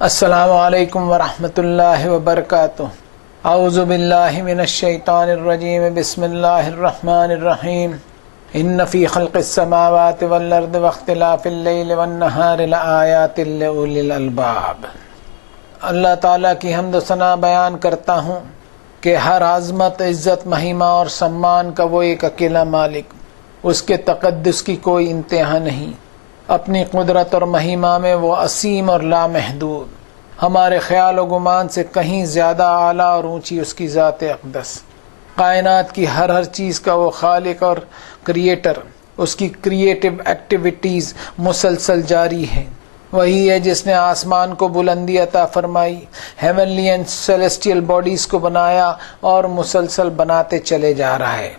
السلام علیکم ورحمۃ اللہ وبرکاتہ۔ اعوذ باللہ من الشیطان الرجیم، بسم اللہ الرحمن الرحیم۔ ان فی خلق السماوات والارض واختلاف اللیل والنہار لآیات لأولی الالباب۔ اللہ تعالیٰ کی حمد و ثنا بیان کرتا ہوں کہ ہر عظمت، عزت، مہیما اور سمان کا وہ ایک اکیلا مالک، اس کے تقدس کی کوئی انتہا نہیں۔ اپنی قدرت اور مہیما میں وہ اسیم اور لامحدود، ہمارے خیال و گمان سے کہیں زیادہ اعلیٰ اور اونچی اس کی ذات اقدس۔ کائنات کی ہر چیز کا وہ خالق اور کریٹر، اس کی کریٹو ایکٹیویٹیز مسلسل جاری ہیں۔ وہی ہے جس نے آسمان کو بلندی عطا فرمائی، ہیونلی اینڈ سیلیسٹیل باڈیز کو بنایا اور مسلسل بناتے چلے جا رہا ہے۔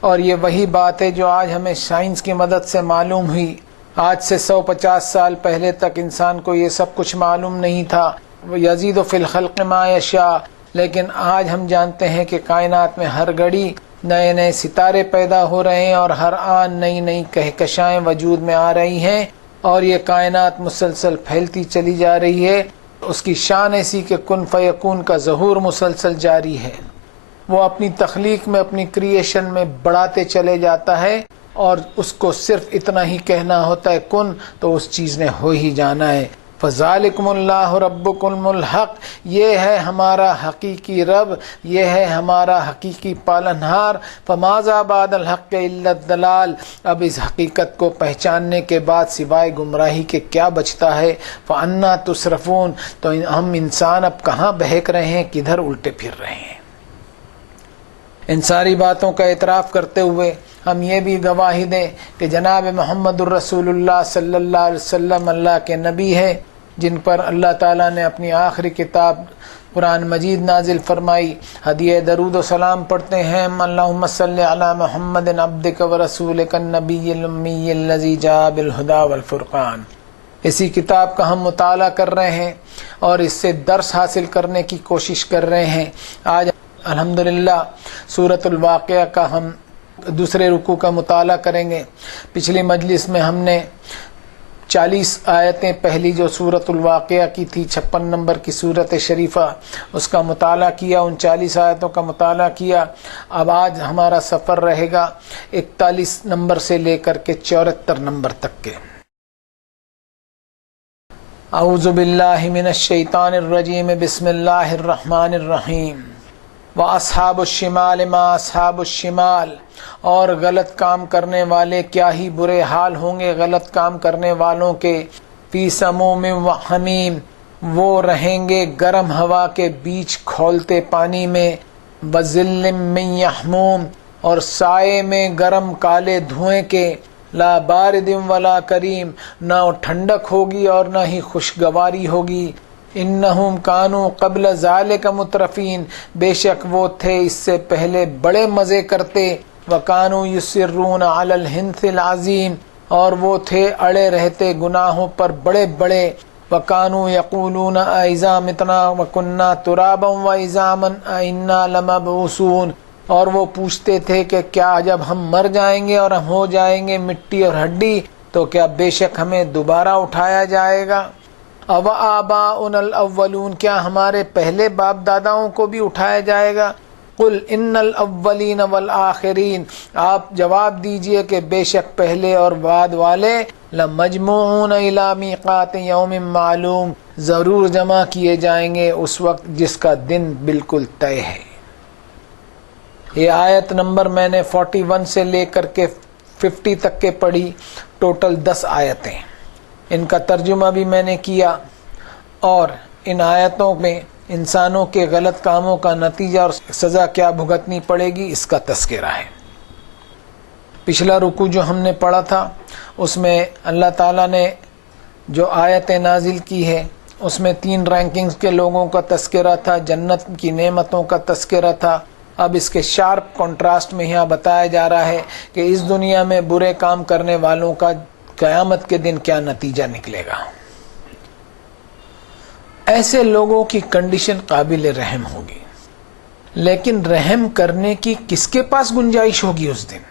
اور یہ وہی بات ہے جو آج ہمیں سائنس کی مدد سے معلوم ہوئی۔ آج سے 150 سال پہلے تک انسان کو یہ سب کچھ معلوم نہیں تھا۔ یزید فی الخلق ما یشاء، لیکن آج ہم جانتے ہیں کہ کائنات میں ہر گھڑی نئے نئے ستارے پیدا ہو رہے ہیں اور ہر آن نئی نئی کہکشائیں وجود میں آ رہی ہیں، اور یہ کائنات مسلسل پھیلتی چلی جا رہی ہے۔ اس کی شان ایسی کہ کن فیکون کا ظہور مسلسل جاری ہے۔ وہ اپنی تخلیق میں، اپنی کریشن میں بڑھاتے چلے جاتا ہے، اور اس کو صرف اتنا ہی کہنا ہوتا ہے کن، تو اس چیز نے ہو ہی جانا ہے۔ فَذَلِكُمُ اللَّهُ رَبُّكُمُ الْحَقُّ، یہ ہے ہمارا حقیقی رب، یہ ہے ہمارا حقیقی پالنہار۔ فَمَاذَا بَعْدَ الْحَقِّ إِلَّا الضَّلَالُ، اب اس حقیقت کو پہچاننے کے بعد سوائے گمراہی کے کیا بچتا ہے؟ فَأَنَّىٰ تُصْرَفُونَ، تو ہم انسان اب کہاں بہک رہے ہیں، کدھر الٹے پھر رہے ہیں؟ ان ساری باتوں کا اعتراف کرتے ہوئے ہم یہ بھی گواہی دیں کہ جناب محمد الرسول اللہ صلی اللہ علیہ وسلم اللہ کے نبی ہے، جن پر اللہ تعالیٰ نے اپنی آخری کتاب قرآن مجید نازل فرمائی۔ ہدیہ درود و سلام پڑھتے ہیں ہم، اللہم صلی علی محمد عبدک و رسولک النبی الامی الذی جاء بالہدی والفرقان۔ اسی کتاب کا ہم مطالعہ کر رہے ہیں اور اس سے درس حاصل کرنے کی کوشش کر رہے ہیں۔ آج الحمدللہ سورۃ الواقعہ کا ہم دوسرے رکوع کا مطالعہ کریں گے۔ پچھلی مجلس میں ہم نے 40 آیتیں پہلی جو سورۃ الواقعہ کی تھی، 56 نمبر کی سورۃ شریفہ، اس کا مطالعہ کیا، ان 40 آیتوں کا مطالعہ کیا۔ اب آج ہمارا سفر رہے گا 41 نمبر سے لے کر کے 74 نمبر تک کے۔ اعوذ باللہ من الشیطان الرجیم، بسم اللہ الرحمن الرحیم۔ وَأَصْحَابُ الشِّمَالِ مَا أَصْحَابُ الشِّمَالِ، اور غلط کام کرنے والے کیا ہی برے حال ہوں گے غلط کام کرنے والوں کے۔ فِي سَمُومٍ وَحَمِيمٍ، وہ رہیں گے گرم ہوا کے بیچ کھولتے پانی میں۔ وَظِلٍّ مِّن يَحْمُومٍ، اور سائے میں گرم کالے دھوئیں کے۔ لا بارد ولا کریم، نہ ٹھنڈک ہوگی اور نہ ہی خوشگواری ہوگی۔ انہم کانوا قبل ذالک مترفین، بے شک وہ تھے اس سے پہلے بڑے مزے کرتے۔ وکانوا یصرون علی الحنث العظیم، اور وہ تھے اڑے رہتے گناہوں پر بڑے بڑے۔ وکانوا یقولون اذا متنا وکنا ترابا وعظاما انا لمبعوثون، اور وہ پوچھتے تھے کہ کیا جب ہم مر جائیں گے اور ہم ہو جائیں گے مٹی اور ہڈی، تو کیا بے شک ہمیں دوبارہ اٹھایا جائے گا؟ او آباؤنا الاولون، کیا ہمارے پہلے باپ داداؤں کو بھی اٹھایا جائے گا؟ قل ان الاولین والآخرین، آپ جواب دیجئے کہ بے شک پہلے اور بعد والے لمجموعون الی میقات یوم معلوم، ضرور جمع کیے جائیں گے اس وقت جس کا دن بالکل طے ہے۔ یہ آیت نمبر میں نے 41 سے لے کر کے 50 تک کے پڑھی، ٹوٹل 10 آیتیں۔ ان کا ترجمہ بھی میں نے کیا، اور ان آیتوں میں انسانوں کے غلط کاموں کا نتیجہ اور سزا کیا بھگتنی پڑے گی اس کا تذکرہ ہے۔ پچھلا رکوع جو ہم نے پڑھا تھا اس میں اللہ تعالیٰ نے جو آیتیں نازل کی ہے اس میں 3 رینکنگز کے لوگوں کا تذکرہ تھا، جنت کی نعمتوں کا تذکرہ تھا۔ اب اس کے شارپ کنٹراسٹ میں یہاں بتایا جا رہا ہے کہ اس دنیا میں برے کام کرنے والوں کا قیامت کے دن کیا نتیجہ نکلے گا۔ ایسے لوگوں کی کنڈیشن قابل رحم ہوگی، لیکن رحم کرنے کی کس کے پاس گنجائش ہوگی اس دن؟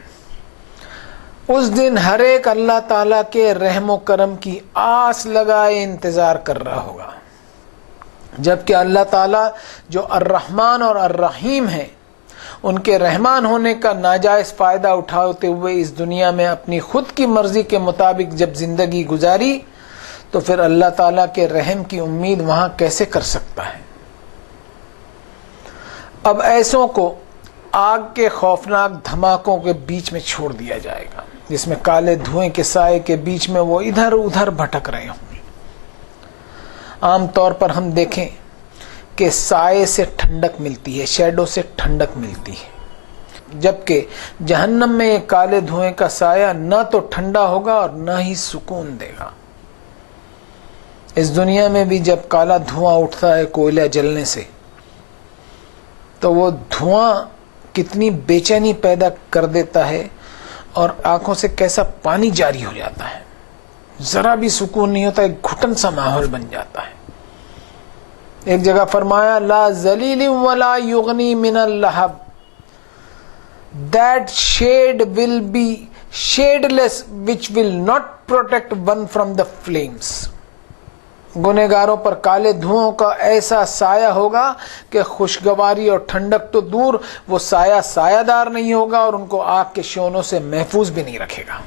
اس دن ہر ایک اللہ تعالیٰ کے رحم و کرم کی آس لگائے انتظار کر رہا ہوگا۔ جبکہ اللہ تعالیٰ جو الرحمن اور الرحیم ہیں، ان کے رحمان ہونے کا ناجائز فائدہ اٹھاتے ہوئے اس دنیا میں اپنی خود کی مرضی کے مطابق جب زندگی گزاری تو پھر اللہ تعالیٰ کے رحم کی امید وہاں کیسے کر سکتا ہے؟ اب ایسوں کو آگ کے خوفناک دھماکوں کے بیچ میں چھوڑ دیا جائے گا، جس میں کالے دھوئیں کے سائے کے بیچ میں وہ ادھر ادھر بھٹک رہے ہوں گے۔ عام طور پر ہم دیکھیں کہ سائے سے ٹھنڈک ملتی ہے، شیڈو سے ٹھنڈک ملتی ہے، جبکہ جہنم میں یہ کالے دھوئیں کا سایہ نہ تو ٹھنڈا ہوگا اور نہ ہی سکون دے گا۔ اس دنیا میں بھی جب کالا دھواں اٹھتا ہے کوئلہ جلنے سے تو وہ دھواں کتنی بے چینی پیدا کر دیتا ہے اور آنکھوں سے کیسا پانی جاری ہو جاتا ہے، ذرا بھی سکون نہیں ہوتا، ایک گھٹن سا ماحول بن جاتا ہے۔ ایک جگہ فرمایا لا ذلیل ولا یغنی من اللہب، that shade will be shadeless which will not protect one from the flames۔ گنہگاروں پر کالے دھوؤں کا ایسا سایہ ہوگا کہ خوشگواری اور ٹھنڈک تو دور، وہ سایہ سایہ دار نہیں ہوگا اور ان کو آگ کے شعلوں سے محفوظ بھی نہیں رکھے گا۔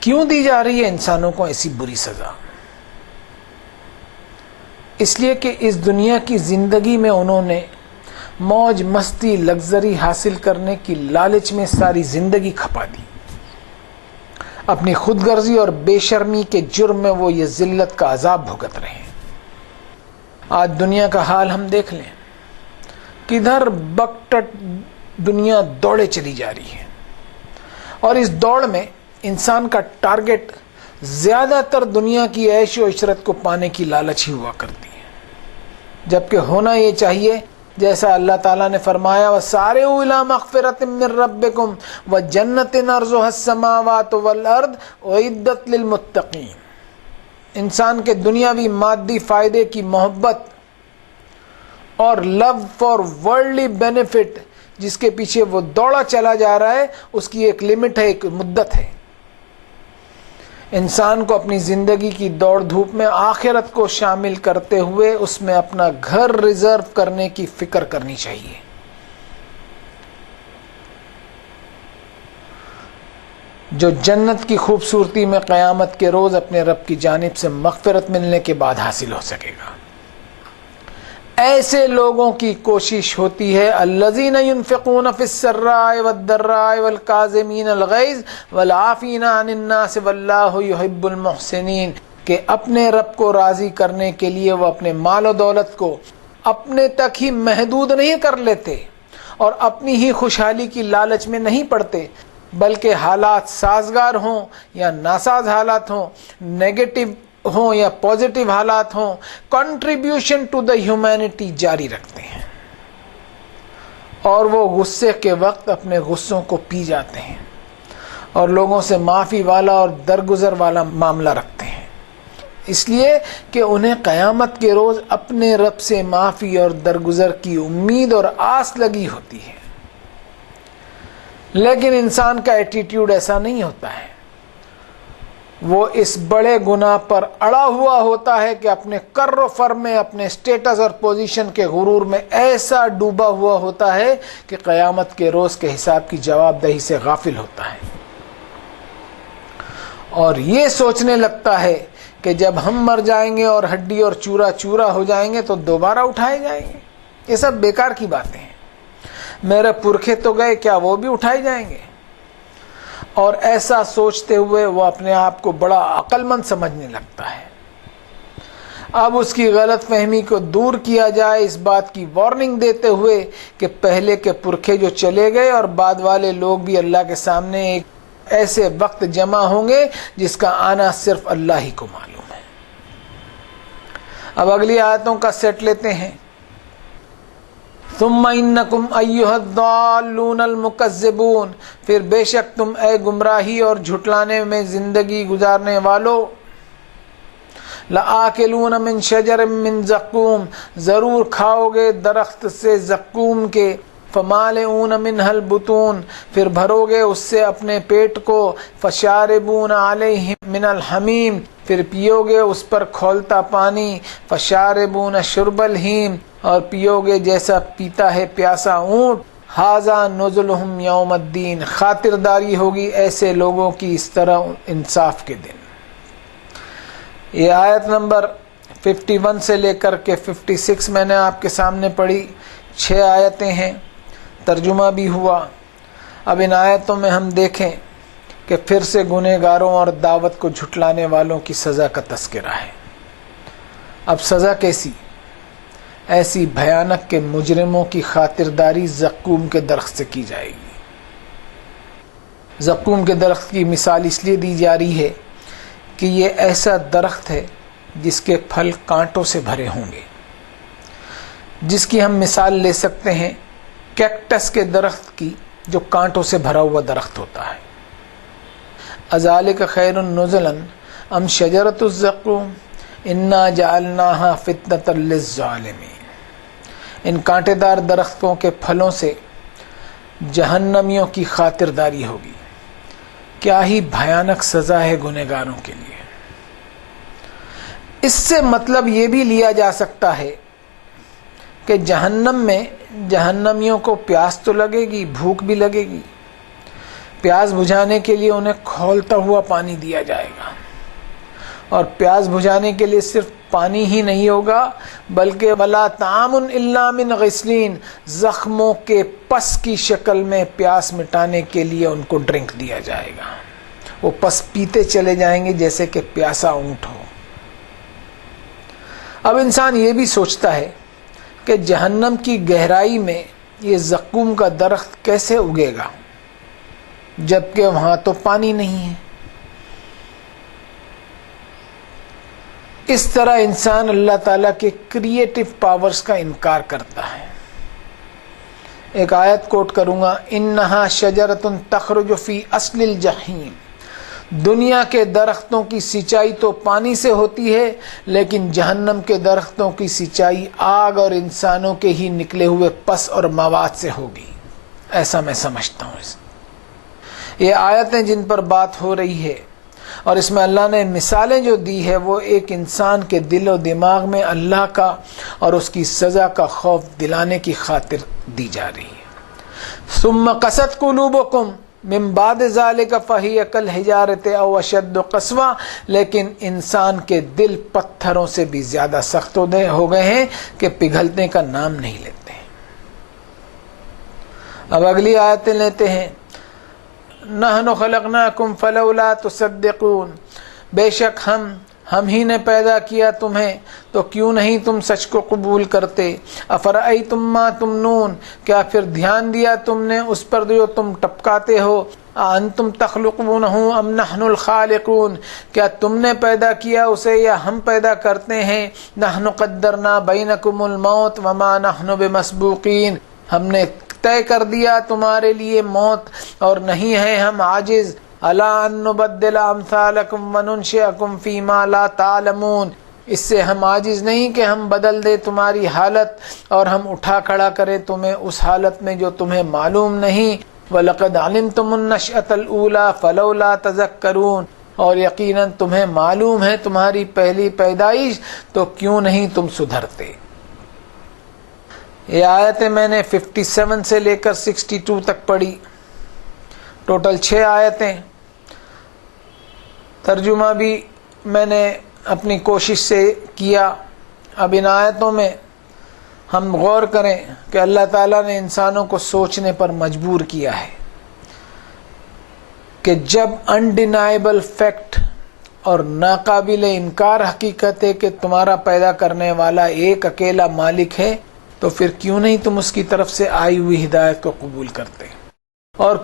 کیوں دی جا رہی ہے انسانوں کو ایسی بری سزا؟ اس لیے کہ اس دنیا کی زندگی میں انہوں نے موج مستی لگژری حاصل کرنے کی لالچ میں ساری زندگی کھپا دی، اپنی خود غرضی اور بے شرمی کے جرم میں وہ یہ ذلت کا عذاب بھگت رہے ہیں۔ آج دنیا کا حال ہم دیکھ لیں، کدھر بکٹٹ دنیا دوڑے چلی جا رہی ہے، اور اس دوڑ میں انسان کا ٹارگٹ زیادہ تر دنیا کی عیش و عشرت کو پانے کی لالچ ہی ہوا کرتی ہے، جبکہ ہونا یہ چاہیے جیسا اللہ تعالیٰ نے فرمایا وَسَارِعُوا إِلَىٰ مَغْفِرَةٍ مِّن رَّبِّكُمْ وَجَنَّةٍ عَرْضُهَا السَّمَاوَاتُ وَالْأَرْضُ أُعِدَّتْ لِلْمُتَّقِينَ۔ انسان کے دنیاوی مادی فائدے کی محبت اور لو فار ورلڈلی بینیفٹ جس کے پیچھے وہ دوڑا چلا جا رہا ہے، اس کی ایک لمٹ ہے، ایک مدت ہے۔ انسان کو اپنی زندگی کی دوڑ دھوپ میں آخرت کو شامل کرتے ہوئے اس میں اپنا گھر ریزرو کرنے کی فکر کرنی چاہیے۔ جو جنت کی خوبصورتی میں قیامت کے روز اپنے رب کی جانب سے مغفرت ملنے کے بعد حاصل ہو سکے گا۔ ایسے لوگوں کی کوشش ہوتی ہے الذین ينفقون فی السراء والضراء والکاظمین الغیظ والعافین عن الناس واللہ یحب المحسنین، کہ اپنے رب کو راضی کرنے کے لیے وہ اپنے مال و دولت کو اپنے تک ہی محدود نہیں کر لیتے اور اپنی ہی خوشحالی کی لالچ میں نہیں پڑتے، بلکہ حالات سازگار ہوں یا ناساز حالات ہوں، نیگیٹو ہوں یا پازیٹیو حالات ہوں، کنٹریبیوشن ٹو دا ہیومینٹی جاری رکھتے ہیں، اور وہ غصے کے وقت اپنے غصوں کو پی جاتے ہیں اور لوگوں سے معافی والا اور درگزر والا معاملہ رکھتے ہیں، اس لیے کہ انہیں قیامت کے روز اپنے رب سے معافی اور درگزر کی امید اور آس لگی ہوتی ہے۔ لیکن انسان کا ایٹیٹیوڈ ایسا نہیں ہوتا ہے، وہ اس بڑے گناہ پر اڑا ہوا ہوتا ہے کہ اپنے کر و فر میں، اپنے سٹیٹس اور پوزیشن کے غرور میں ایسا ڈوبا ہوا ہوتا ہے کہ قیامت کے روز کے حساب کی جواب دہی سے غافل ہوتا ہے، اور یہ سوچنے لگتا ہے کہ جب ہم مر جائیں گے اور ہڈی اور چورا چورا ہو جائیں گے تو دوبارہ اٹھائے جائیں گے۔ یہ سب بیکار کی باتیں ہیں، میرے پرکھے تو گئے، کیا وہ بھی اٹھائے جائیں گے؟ اور ایسا سوچتے ہوئے وہ اپنے آپ کو بڑا عقل مند سمجھنے لگتا ہے۔ اب اس کی غلط فہمی کو دور کیا جائے اس بات کی وارننگ دیتے ہوئے کہ پہلے کے پرکھے جو چلے گئے اور بعد والے لوگ بھی اللہ کے سامنے ایک ایسے وقت جمع ہوں گے جس کا آنا صرف اللہ ہی کو معلوم ہے۔ اب اگلی آیتوں کا سیٹ لیتے ہیں۔ ثم انکم ایھا الضالون المکذبون، پھر بے شک تم اے گمراہی اور جھٹلانے میں زندگی گزارنے والو، لآکلون من شجر من زقوم، ضرور کھاؤ گے درخت سے زقوم کے، فمالئون منہ البطون، پھر بھرو گے اس سے اپنے پیٹ کو، فشاربون علیہ من الحمیم، پھر پیو گے اس پر کھولتا پانی، فشاربون شرب الہیم، اور پیو گے جیسا پیتا ہے پیاسا اونٹ، ھذا نزلہم یوم الدین، خاطرداری ہوگی ایسے لوگوں کی اس طرح انصاف کے دن۔ یہ آیت نمبر 51 سے لے کر کے 56 میں نے آپ کے سامنے پڑھی، 6 آیتیں ہیں، ترجمہ بھی ہوا۔ اب ان آیتوں میں ہم دیکھیں کہ پھر سے گنہگاروں اور دعوت کو جھٹلانے والوں کی سزا کا تذکرہ ہے۔ اب سزا کیسی؟ ایسی بھیانک کہ مجرموں کی خاطرداری زقوم کے درخت سے کی جائے گی۔ زقوم کے درخت کی مثال اس لیے دی جا رہی ہے کہ یہ ایسا درخت ہے جس کے پھل کانٹوں سے بھرے ہوں گے، جس کی ہم مثال لے سکتے ہیں کیکٹس کے درخت کی، جو کانٹوں سے بھرا ہوا درخت ہوتا ہے۔ اذالک خیر نزلا ام شجرۃ الزقوم انا جعلناها فتنۃ للظالمین، ان کانٹے دار درختوں کے پھلوں سے جہنمیوں کی خاطرداری ہوگی۔ کیا ہی بھیانک سزا ہے گنہگاروں کے لیے۔ اس سے مطلب یہ بھی لیا جا سکتا ہے کہ جہنم میں جہنمیوں کو پیاس تو لگے گی، بھوک بھی لگے گی، پیاس بجھانے کے لیے انہیں کھولتا ہوا پانی دیا جائے گا، اور پیاس بجھانے کے لیے صرف پانی ہی نہیں ہوگا بلکہ ولا طعام الا من غسلین، زخموں کے پس کی شکل میں پیاس مٹانے کے لیے ان کو ڈرنک دیا جائے گا۔ وہ پس پیتے چلے جائیں گے جیسے کہ پیاسا اونٹ ہو۔ اب انسان یہ بھی سوچتا ہے کہ جہنم کی گہرائی میں یہ زقوم کا درخت کیسے اگے گا جبکہ وہاں تو پانی نہیں ہے۔ اس طرح انسان اللہ تعالیٰ کے کریٹو پاورز کا انکار کرتا ہے۔ ایک آیت کوٹ کروں گا، انہا شجرۃ تخرج فی اصل الجحیم، دنیا کے درختوں کی سینچائی تو پانی سے ہوتی ہے لیکن جہنم کے درختوں کی سینچائی آگ اور انسانوں کے ہی نکلے ہوئے پس اور مواد سے ہوگی، ایسا میں سمجھتا ہوں۔ یہ آیتیں جن پر بات ہو رہی ہے اور اس میں اللہ نے مثالیں جو دی ہے وہ ایک انسان کے دل و دماغ میں اللہ کا اور اس کی سزا کا خوف دلانے کی خاطر دی جا رہی ہے۔ ثم قست قلوبکم من بعد ذلک فہی کالحجارۃ او اشد قسوہ، لیکن انسان کے دل پتھروں سے بھی زیادہ سخت ہو گئے ہیں کہ پگھلنے کا نام نہیں لیتے۔ اب اگلی آیتیں لیتے ہیں، نحن خلقناکم فلولا تصدقون، بے شک ہم ہی نے پیدا کیا تمہیں تو کیوں نہیں تم سچ کو قبول کرتے۔ افرأیتم ما تمنون، کیا پھر دھیان دیا تم نے اس پر جو تم ٹپکاتے ہو۔ انتم تخلقونہ ام نحن الخالقون، کیا تم نے پیدا کیا اسے یا ہم پیدا کرتے ہیں۔ نحن قدرنا بینکم الموت وما نحن بمسبوقین، ہم نے طے کر دیا تمہارے لیے موت اور نہیں ہیں ہم عاجز۔ الا ان نبدل امثالکم وننشئکم فیما لا تعلمون، اس سے ہم عاجز نہیں کہ ہم بدل دیں تمہاری حالت اور ہم اٹھا کھڑا کریں تمہیں اس حالت میں جو تمہیں معلوم نہیں۔ وَلَقَدْ عَلِمْتُمُ النَّشْأَةَ الْأُولَىٰ فَلَوْلَا تَذَكَّرُونَ، اور یقیناً تمہیں معلوم ہے تمہاری پہلی پیدائش تو کیوں نہیں تم سدھرتے۔ یہ آیتیں میں نے 57 سے لے کر 62 تک پڑھی، ٹوٹل 6 آیتیں۔ ترجمہ بھی میں نے اپنی کوشش سے کیا۔ اب ان آیتوں میں ہم غور کریں کہ اللہ تعالیٰ نے انسانوں کو سوچنے پر مجبور کیا ہے کہ جب انڈینائبل فیکٹ اور ناقابل انکار حقیقت ہے کہ تمہارا پیدا کرنے والا ایک اکیلا مالک ہے، تو پھر کیوں نہیں تم اس کی طرف سے آئی ہوئی ہدایت کو قبول کرتے، اور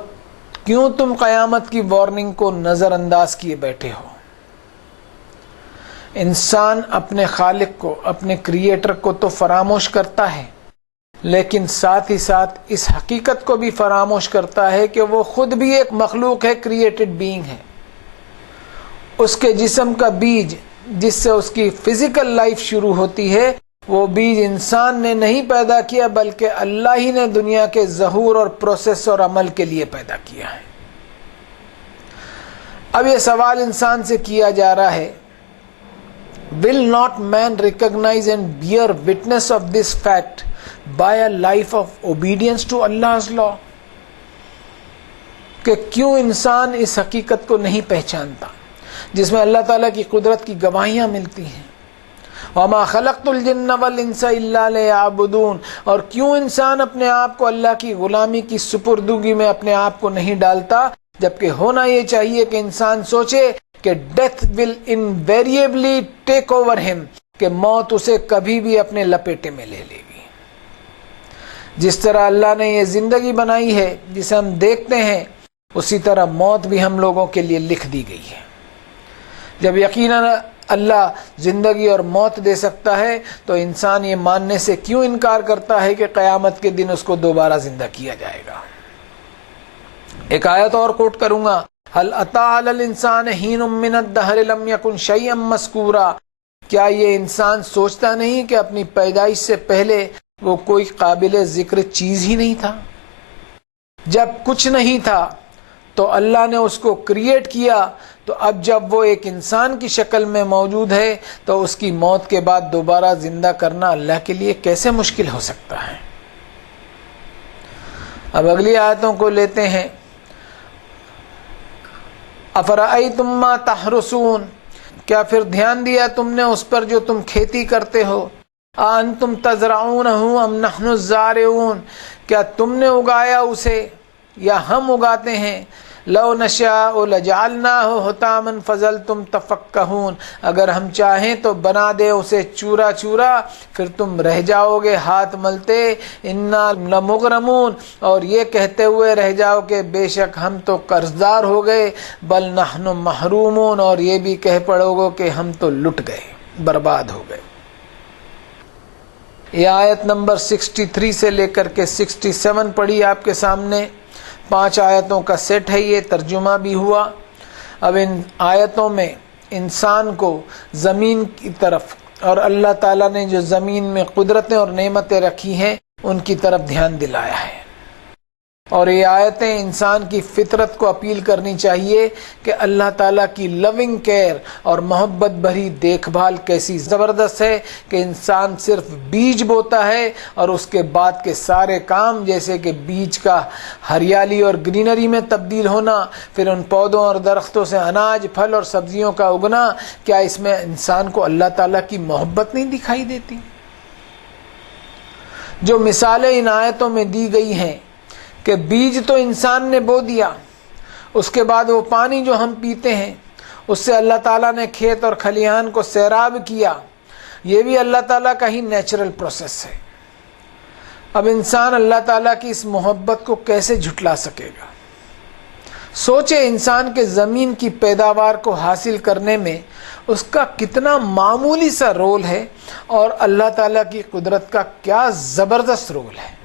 کیوں تم قیامت کی وارننگ کو نظر انداز کیے بیٹھے ہو۔ انسان اپنے خالق کو، اپنے کریٹر کو تو فراموش کرتا ہے، لیکن ساتھ ہی ساتھ اس حقیقت کو بھی فراموش کرتا ہے کہ وہ خود بھی ایک مخلوق ہے، کریٹڈ بینگ ہے۔ اس کے جسم کا بیج جس سے اس کی فزیکل لائف شروع ہوتی ہے، وہ بیج انسان نے نہیں پیدا کیا بلکہ اللہ ہی نے دنیا کے ظہور اور پروسیس اور عمل کے لیے پیدا کیا ہے۔ اب یہ سوال انسان سے کیا جا رہا ہے Will not man recognize and bear witness of this fact by a life of obedience to Allah's law? کہ کیوں انسان اس حقیقت کو نہیں پہچانتا جس میں اللہ تعالیٰ کی قدرت کی گواہیاں ملتی ہیں. وَمَا خَلَقْتُ الْجِنَّ وَالْإِنسَ إِلَّا لِيَعْبُدُونَ. اور کیوں انسان اپنے آپ کو اللہ کی غلامی کی سپردگی میں اپنے آپ کو نہیں ڈالتا، جبکہ ہونا یہ چاہیے کہ انسان سوچے کہ ڈیتھ ول انویریبلی ٹیک اوور ہم، کہ موت اسے کبھی بھی اپنے لپیٹے میں لے لے گی. جس طرح اللہ نے یہ زندگی بنائی ہے جسے ہم دیکھتے ہیں، اسی طرح موت بھی ہم لوگوں کے لیے لکھ دی گئی ہے. جب یقیناً اللہ زندگی اور موت دے سکتا ہے تو انسان یہ ماننے سے کیوں انکار کرتا ہے کہ قیامت کے دن اس کو دوبارہ زندہ کیا جائے گا. ایک آیت اور کوٹ کروں گا، هل اتى على الانسان حين من الدهر لم يكن شيئا مذكورا. کیا یہ انسان سوچتا نہیں کہ اپنی پیدائش سے پہلے وہ کوئی قابل ذکر چیز ہی نہیں تھا؟ جب کچھ نہیں تھا تو اللہ نے اس کو کریٹ کیا، تو اب جب وہ ایک انسان کی شکل میں موجود ہے تو اس کی موت کے بعد دوبارہ زندہ کرنا اللہ کے لیے کیسے مشکل ہو سکتا ہے؟ اب اگلی آیتوں کو لیتے ہیں. افرأیتم ما تحرثون. کیا پھر دھیان دیا تم نے اس پر جو تم کھیتی کرتے ہو؟ انتم تزرعونہ ام نحن الزارعون. کیا تم نے اگایا اسے یا ہم اگاتے ہیں؟ لو نشاء لجعلناہ حطاما فظلتم تفکہون. اگر ہم چاہیں تو بنا دے اسے چورا چورا، پھر تم رہ جاؤ گے ہاتھ ملتے. انا لمغرمون. اور یہ کہتے ہوئے رہ جاؤ کہ بے شک ہم تو قرضدار ہو گئے. بل نحن محرومون. اور یہ بھی کہہ پڑو گے کہ ہم تو لٹ گئے، برباد ہو گئے. یہ آیت نمبر 63 سے لے کر کے 67 پڑھی آپ کے سامنے. 5 آیتوں کا سیٹ ہے، یہ ترجمہ بھی ہوا. اب ان آیتوں میں انسان کو زمین کی طرف اور اللہ تعالیٰ نے جو زمین میں قدرتیں اور نعمتیں رکھی ہیں ان کی طرف دھیان دلایا ہے. اور یہ آیتیں انسان کی فطرت کو اپیل کرنی چاہیے کہ اللہ تعالیٰ کی لونگ کیئر اور محبت بھری دیکھ بھال کیسی زبردست ہے کہ انسان صرف بیج بوتا ہے اور اس کے بعد کے سارے کام، جیسے کہ بیج کا ہریالی اور گرینری میں تبدیل ہونا، پھر ان پودوں اور درختوں سے اناج، پھل اور سبزیوں کا اگنا، کیا اس میں انسان کو اللہ تعالیٰ کی محبت نہیں دکھائی دیتی؟ جو مثالیں ان آیتوں میں دی گئی ہیں کہ بیج تو انسان نے بو دیا، اس کے بعد وہ پانی جو ہم پیتے ہیں اس سے اللہ تعالیٰ نے کھیت اور کھلیان کو سیراب کیا، یہ بھی اللہ تعالیٰ کا ہی نیچرل پروسیس ہے. اب انسان اللہ تعالیٰ کی اس محبت کو کیسے جھٹلا سکے گا؟ سوچے انسان کے زمین کی پیداوار کو حاصل کرنے میں اس کا کتنا معمولی سا رول ہے اور اللہ تعالیٰ کی قدرت کا کیا زبردست رول ہے.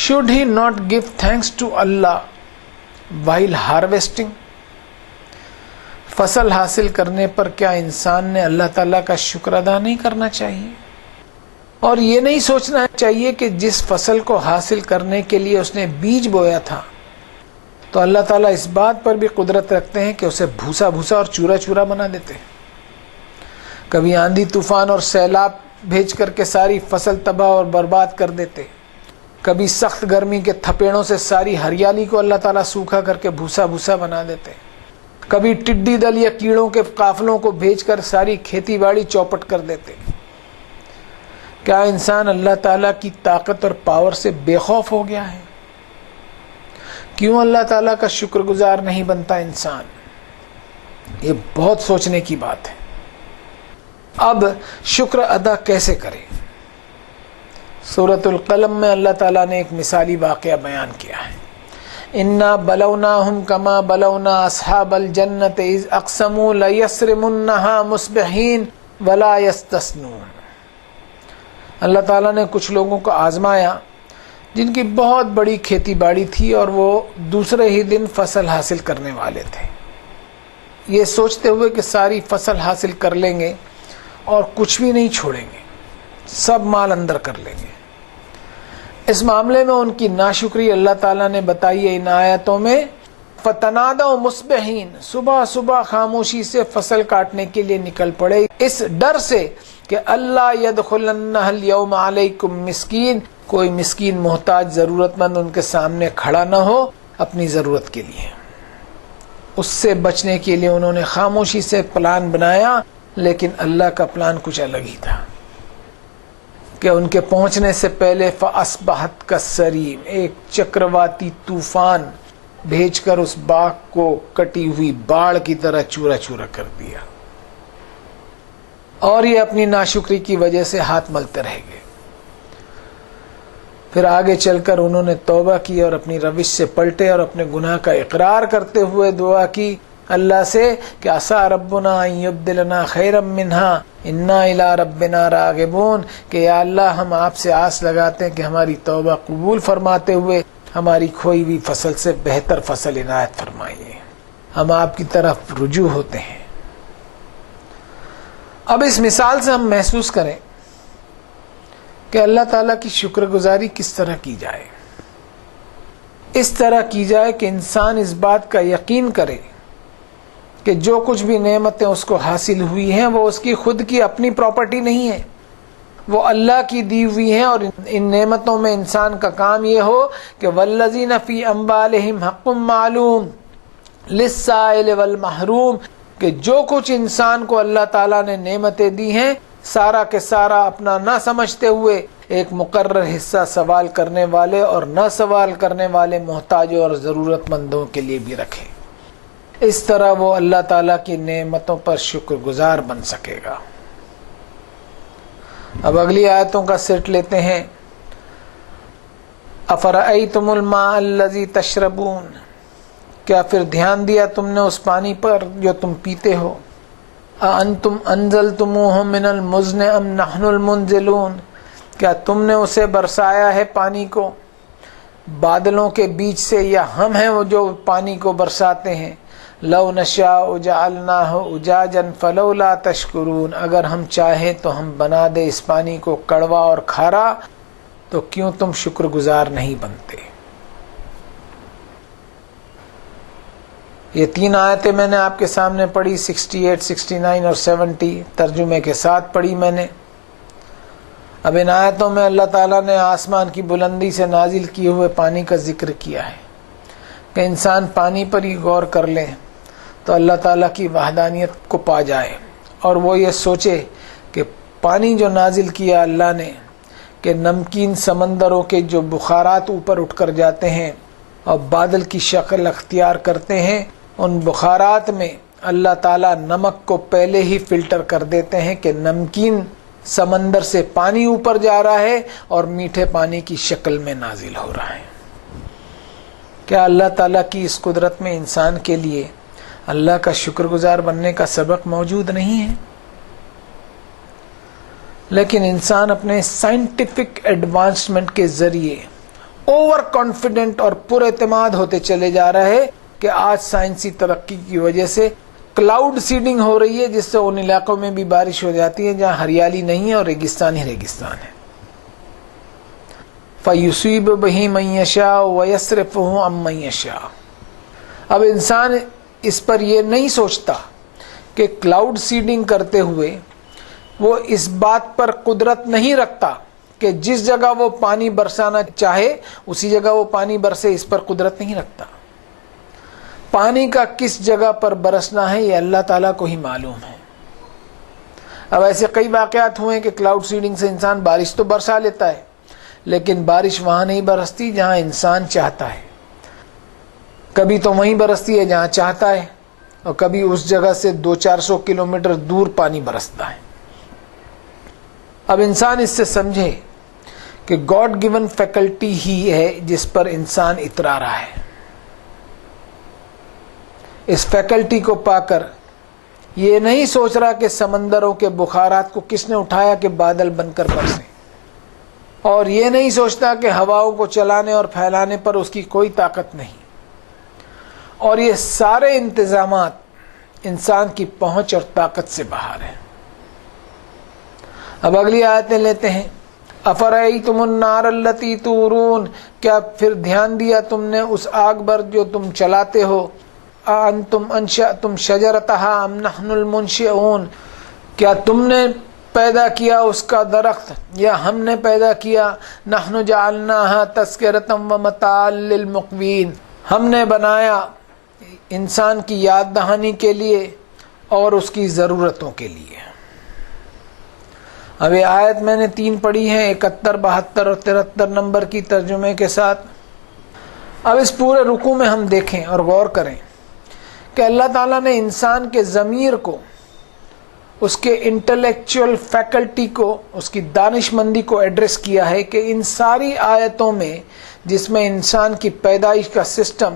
Should he not give thanks to Allah while harvesting? فصل حاصل کرنے پر کیا انسان نے اللہ تعالیٰ کا شکر ادا نہیں کرنا چاہیے؟ اور یہ نہیں سوچنا چاہیے کہ جس فصل کو حاصل کرنے کے لیے اس نے بیج بویا تھا تو اللہ تعالیٰ اس بات پر بھی قدرت رکھتے ہیں کہ اسے بھوسا بھوسا اور چورا چورا بنا دیتے ہیں. کبھی آندھی طوفان اور سیلاب بھیج کر کے ساری فصل تباہ اور برباد کر دیتے، کبھی سخت گرمی کے تھپیڑوں سے ساری ہریالی کو اللہ تعالیٰ سوکھا کر کے بھوسا بھوسا بنا دیتے، کبھی ٹڈی دل یا کیڑوں کے قافلوں کو بھیج کر ساری کھیتی باڑی چوپٹ کر دیتے. کیا انسان اللہ تعالیٰ کی طاقت اور پاور سے بے خوف ہو گیا ہے؟ کیوں اللہ تعالیٰ کا شکر گزار نہیں بنتا انسان؟ یہ بہت سوچنے کی بات ہے. اب شکر ادا کیسے کرے؟ سورۃ القلم میں اللہ تعالیٰ نے ایک مثالی واقعہ بیان کیا ہے. انا بلوناہم کما بلونا اصحاب الجنۃ اذ اقسموا لیصرمنها مصبحین ولا یستثنون. اللہ تعالیٰ نے کچھ لوگوں کو آزمایا جن کی بہت بڑی کھیتی باڑی تھی اور وہ دوسرے ہی دن فصل حاصل کرنے والے تھے، یہ سوچتے ہوئے کہ ساری فصل حاصل کر لیں گے اور کچھ بھی نہیں چھوڑیں گے، سب مال اندر کر لیں گے. اس معاملے میں ان کی ناشکری اللہ تعالیٰ نے بتائی ہے ان آیتوں میں فتنادوا مصبحین، صبح صبح خاموشی سے فصل کاٹنے کے لیے نکل پڑے، اس ڈر سے کہ اللہ یدخلن اليوم علیکم مسکین، کوئی مسکین محتاج ضرورت مند ان کے سامنے کھڑا نہ ہو اپنی ضرورت کے لیے۔ اس سے بچنے کے لیے انہوں نے خاموشی سے پلان بنایا، لیکن اللہ کا پلان کچھ الگ ہی تھا کہ ان کے پہنچنے سے پہلے فَأَصْبَحَتْ كَالصَّرِيمِ، ایک چکرواتی طوفان بھیج کر اس باغ کو کٹی ہوئی باڑ کی طرح چورا چورا کر دیا، اور یہ اپنی ناشکری کی وجہ سے ہاتھ ملتے رہ گئے۔ پھر آگے چل کر انہوں نے توبہ کی اور اپنی روش سے پلٹے اور اپنے گناہ کا اقرار کرتے ہوئے دعا کی اللہ سے کہ عسیٰ ربنا ان یبدلنا خیرا منہا انا الی ربنا راغبون، کہ یا اللہ ہم آپ سے آس لگاتے ہیں کہ ہماری توبہ قبول فرماتے ہوئے ہماری کھوئی ہوئی فصل سے بہتر فصل عنایت فرمائیے، ہم آپ کی طرف رجوع ہوتے ہیں۔ اب اس مثال سے ہم محسوس کریں کہ اللہ تعالیٰ کی شکر گزاری کس طرح کی جائے۔ اس طرح کی جائے کہ انسان اس بات کا یقین کرے کہ جو کچھ بھی نعمتیں اس کو حاصل ہوئی ہیں وہ اس کی خود کی اپنی پراپرٹی نہیں ہے، وہ اللہ کی دی ہوئی ہیں، اور ان نعمتوں میں انسان کا کام یہ ہو کہ والذین فی اموالہم حق معلوم للسائل والمحروم، کہ جو کچھ انسان کو اللہ تعالیٰ نے نعمتیں دی ہیں سارا کے سارا اپنا نہ سمجھتے ہوئے ایک مقرر حصہ سوال کرنے والے اور نہ سوال کرنے والے محتاجوں اور ضرورت مندوں کے لیے بھی رکھے۔ اس طرح وہ اللہ تعالیٰ کی نعمتوں پر شکر گزار بن سکے گا۔ اب اگلی آیتوں کا سیٹ لیتے ہیں۔ افرأیتم الماء الذی تشربون، کیا پھر دھیان دیا تم نے اس پانی پر جو تم پیتے ہو؟ اَأَنْتُمْ أَنزَلْتُمُوهُ مِنَ الْمُزْنِ أَمْ نَحْنُ الْمُنزِلُونَ، کیا تم نے اسے برسایا ہے پانی کو بادلوں کے بیچ سے، یا ہم ہیں وہ جو پانی کو برساتے ہیں؟ لَوْ نَشَاءُ جَعَلْنَاهُ أُجَاجًا فَلَوْلَا تَشْكُرُونَ، اگر ہم چاہیں تو ہم بنا دے اس پانی کو کڑوا اور کھارا، تو کیوں تم شکر گزار نہیں بنتے؟ یہ تین آیتیں میں نے آپ کے سامنے پڑھی، 68، 69 اور 70، ترجمے کے ساتھ پڑھی میں نے۔ اب ان آیتوں میں اللہ تعالیٰ نے آسمان کی بلندی سے نازل کیے ہوئے پانی کا ذکر کیا ہے کہ انسان پانی پر ہی غور کر لے تو اللہ تعالیٰ کی وحدانیت کو پا جائے، اور وہ یہ سوچے کہ پانی جو نازل کیا اللہ نے کہ نمکین سمندروں کے جو بخارات اوپر اٹھ کر جاتے ہیں اور بادل کی شکل اختیار کرتے ہیں، ان بخارات میں اللہ تعالیٰ نمک کو پہلے ہی فلٹر کر دیتے ہیں کہ نمکین سمندر سے پانی اوپر جا رہا ہے اور میٹھے پانی کی شکل میں نازل ہو رہا ہے۔ کیا اللہ تعالیٰ کی اس قدرت میں انسان کے لیے اللہ کا شکر گزار بننے کا سبق موجود نہیں ہے؟ لیکن انسان اپنے سائنٹیفک ایڈوانسمنٹ کے ذریعے اوور کانفیڈنٹ اور پر اعتماد ہوتے چلے جا رہا ہے کہ آج سائنسی ترقی کی وجہ سے کلاؤڈ سیڈنگ ہو رہی ہے، جس سے ان علاقوں میں بھی بارش ہو جاتی ہے جہاں ہریالی نہیں ہے اور ریگستان ہی ریگستان ہے۔ فَيُصِيبُ بِهِ مَن يَشَاءُ وَيَصْرِفُهُ عَن مَّن يَشَاءُ، اب انسان اس پر یہ نہیں سوچتا کہ کلاؤڈ سیڈنگ کرتے ہوئے وہ اس بات پر قدرت نہیں رکھتا کہ جس جگہ وہ پانی برسانا چاہے اسی جگہ وہ پانی برسے، اس پر قدرت نہیں رکھتا۔ پانی کا کس جگہ پر برسنا ہے یہ اللہ تعالیٰ کو ہی معلوم ہے۔ اب ایسے کئی واقعات ہوئے کہ کلاؤڈ سیڈنگ سے انسان بارش تو برسا لیتا ہے، لیکن بارش وہاں نہیں برستی جہاں انسان چاہتا ہے، کبھی تو وہیں برستی ہے جہاں چاہتا ہے، اور کبھی اس جگہ سے 200-400 کلومیٹر دور پانی برستا ہے۔ اب انسان اس سے سمجھے کہ گاڈ گیون فیکلٹی ہی ہے جس پر انسان اترا رہا ہے۔ اس فیکلٹی کو پا کر یہ نہیں سوچ رہا کہ سمندروں کے بخارات کو کس نے اٹھایا کہ بادل بن کر برسے، اور یہ نہیں سوچتا کہ ہواؤں کو چلانے اور پھیلانے پر اس کی کوئی طاقت نہیں، اور یہ سارے انتظامات انسان کی پہنچ اور طاقت سے باہر ہیں۔ اب اگلی آیتیں لیتے ہیں۔ افرأیتم النار التی تورون، کیا پھر دھیان دیا تم نے اس آگ پر جو تم چلاتے ہو؟ اانتم انشأتم شجرتها ام نحن المنشئون، کیا تم نے پیدا کیا اس کا درخت یا ہم نے پیدا کیا؟ نحن جعلناها تذکرۃ ومتاعا للمقوین، ہم نے بنایا انسان کی یاد دہانی کے لیے اور اس کی ضرورتوں کے لیے۔ اب یہ آیت میں نے 3 پڑھی ہیں، 71، 72 اور 73 نمبر کی ترجمے کے ساتھ۔ اب اس پورے رکوع میں ہم دیکھیں اور غور کریں کہ اللہ تعالیٰ نے انسان کے ضمیر کو، اس کے انٹلیکچوئل فیکلٹی کو، اس کی دانش مندی کو ایڈریس کیا ہے کہ ان ساری آیتوں میں، جس میں انسان کی پیدائش کا سسٹم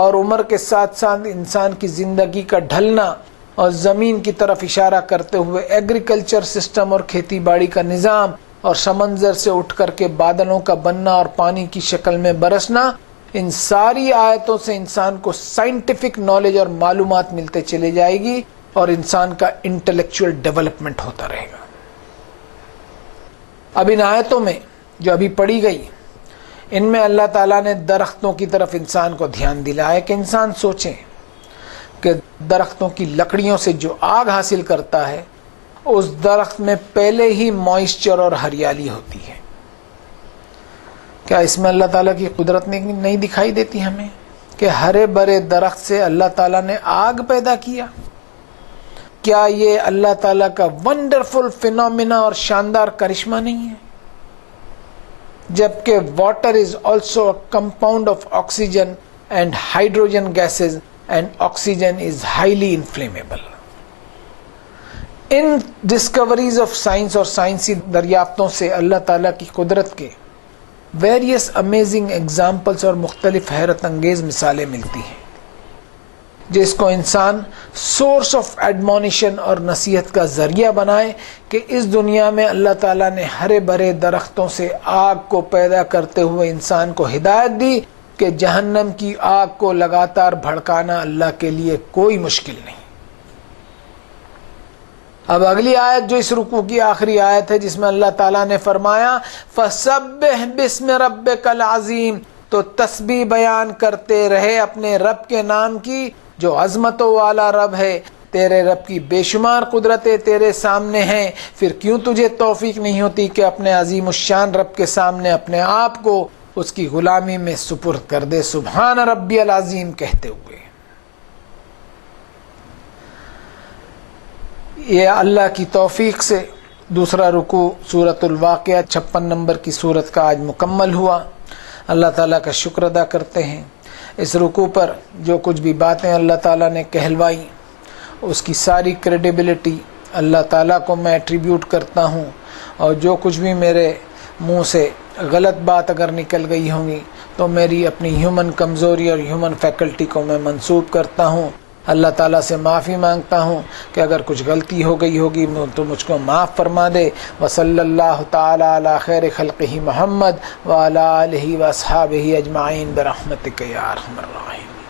اور عمر کے ساتھ ساتھ انسان کی زندگی کا ڈھلنا اور زمین کی طرف اشارہ کرتے ہوئے ایگریکلچر سسٹم اور کھیتی باڑی کا نظام اور سمندر سے اٹھ کر کے بادلوں کا بننا اور پانی کی شکل میں برسنا، ان ساری آیتوں سے انسان کو سائنٹیفک نالج اور معلومات ملتے چلے جائے گی اور انسان کا انٹلیکچوئل ڈیولپمنٹ ہوتا رہے گا۔ اب ان آیتوں میں جو ابھی پڑھی گئی، ان میں اللہ تعالیٰ نے درختوں کی طرف انسان کو دھیان دلایا کہ انسان سوچیں کہ درختوں کی لکڑیوں سے جو آگ حاصل کرتا ہے، اس درخت میں پہلے ہی موئسچر اور ہریالی ہوتی ہے۔ کیا اس میں اللہ تعالیٰ کی قدرت نہیں دکھائی دیتی ہمیں کہ ہرے بھرے درخت سے اللہ تعالیٰ نے آگ پیدا کیا؟ کیا یہ اللہ تعالیٰ کا ونڈرفل فینومینا اور شاندار کرشمہ نہیں ہے؟ جبکہ water is also a compound of oxygen and hydrogen gases and oxygen is highly inflammable. In discoveries of science اور سائنسی دریافتوں سے اللہ تعالیٰ کی قدرت کے ویریس امیزنگ ایگزامپلس اور مختلف حیرت انگیز مثالیں ملتی ہیں، جس کو انسان سورس آف ایڈمونیشن اور نصیحت کا ذریعہ بنائے کہ اس دنیا میں اللہ تعالیٰ نے ہرے بھرے درختوں سے آگ کو پیدا کرتے ہوئے انسان کو ہدایت دی کہ جہنم کی آگ کو لگاتار بھڑکانا اللہ کے لیے کوئی مشکل نہیں۔ اب اگلی آیت جو اس رکوع کی آخری آیت ہے، جس میں اللہ تعالیٰ نے فرمایا فَسَبِّحْ بِاسْمِ رَبِّكَ الْعَظِيمِ، تو تسبیح بیان کرتے رہے اپنے رب کے نام کی جو عظمتوں والا رب ہے۔ تیرے رب کی بے شمار قدرتیں تیرے سامنے ہیں، پھر کیوں تجھے توفیق نہیں ہوتی کہ اپنے عظیم الشان رب کے سامنے اپنے آپ کو اس کی غلامی میں سپرد کر دے، سبحان ربی العظیم کہتے ہوئے۔ یہ اللہ کی توفیق سے دوسرا رکوع سورۃ الواقعہ 56 نمبر کی سورت کا آج مکمل ہوا۔ اللہ تعالیٰ کا شکر ادا کرتے ہیں۔ اس رکوع پر جو کچھ بھی باتیں اللہ تعالیٰ نے کہلوائی، اس کی ساری کریڈیبلٹی اللہ تعالیٰ کو میں ایٹریبیوٹ کرتا ہوں، اور جو کچھ بھی میرے منہ سے غلط بات اگر نکل گئی ہوں گی تو میری اپنی ہیومن کمزوری اور ہیومن فیکلٹی کو میں منسوب کرتا ہوں۔ اللہ تعالیٰ سے معافی مانگتا ہوں کہ اگر کچھ غلطی ہو گئی ہوگی تو مجھ کو معاف فرما دے۔ وصلی اللہ تعالی علی خیر خلقہ محمد وعلی آلہ واصحابہ اجمعین برحمتک یا ارحم الراحمین۔